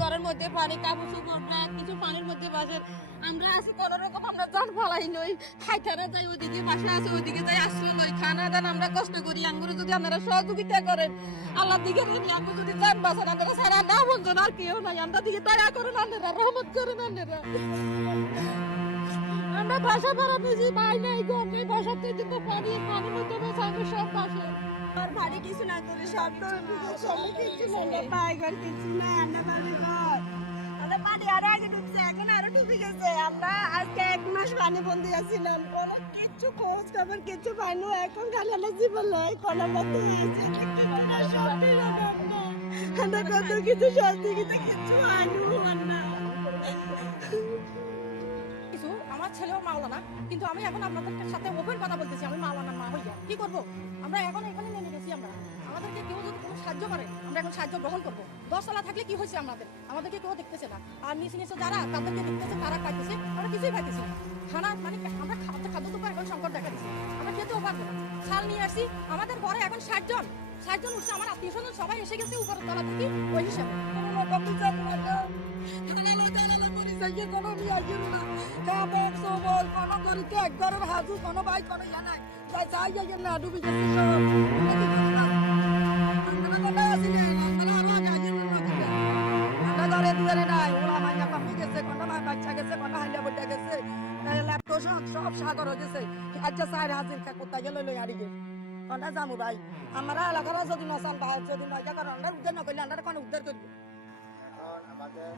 ঘরের মধ্যে পানি কাপড় চোপড় কিছু পানির মধ্যে বাসের আমরা আছি কোন রকম আমরা জান ফালাই নই হাইটারা যাই ওইদিকে বাসা আছে ওইদিকে যাই আশ্রয় লই খানা দান আমরা কষ্ট করি আঙ্গুরে যদি আপনারা সহযোগিতা করেন আল্লাহ দিকে আঙ্গুর যদি যান বাঁচান আপনারা সারা না বলছেন আর কেউ নাই আমরা দিকে দয়া করেন আপনারা রহমত করেন আপনারা আমরা বাসা ভাড়া পেয়েছি পাই নাই ঘর নেই বাসার থেকে পানির মধ্যে বেসাইবে সব বাসে আর বাড়ি কিছু না করে সব তো সব কিছু না পাই ঘর কিছু না আমরা বাড়ি ঘর আমাদের পানি আরো আগে ঢুকছে এখন আরো ঢুকে গেছে আমরা আজকে 1 মাস পানি বন্দি আছিলাম কোনো কিচ্ছু খোঁজ খবর কিছু পাইনি এখন খালি আমার জীবন লয় কোনো মতে হয়েছে কিন্তু সত্যি আমরা কত কিছু সত্যি কিছু আনু না কিছু আমার ছেলেও মাওলানা কিন্তু আমি এখন আপনাদের সাথে ওপেন কথা বলতেছি আমি মাওলানা মা হইয়া কি করব আমরা এখন এখানে নেমে গেছি আমরা আমাদেরকে কেউ যদি কোনো সাহায্য করে আমরা এখন সাহায্য গ্রহণ করবো 10 তলা থাকলে কি হয়েছে আমাদেরকে কেউ দেখতেছে না আর নিচে যারা তাদেরকে দেখতেছে তারা পাইতেছে আমরা কিছুই পাইতেছি না খানা মানে আমরা খাদ্য তো এখন সংকট দেখা দিচ্ছে আমরা খেতেও পারবো না ছাল নিয়ে আসছি আমাদের ঘরে এখন 60 জন উঠছে আমার আত্মীয় স্বজন সবাই এসে গেছে উপরের তলা থেকে ওই হিসাবে কোনো নিয়ে না কাপড় সবল কোনো গরিকে এক ঘরের হাজু কোনো ভাই কোনো ইয়া নাই যাই যাই না ডুবি গেছে ঘরে দুয়ারে নাই ওরা মাইয়া কমে গেছে কোনো বাচ্চা গেছে কোনো হাইলা বইটা গেছে ল্যাপটপ সব সাগর হয়ে গেছে আচ্ছা 4000 কোথায় গেল লই হারিয়ে গেছে কোনটা যাবো ভাই আমরা এলাকার যদি নসান ভাই যদি নয়টা করে আমরা উদ্ধার না করলে আমরা কোনো উদ্ধার করবো আমাদের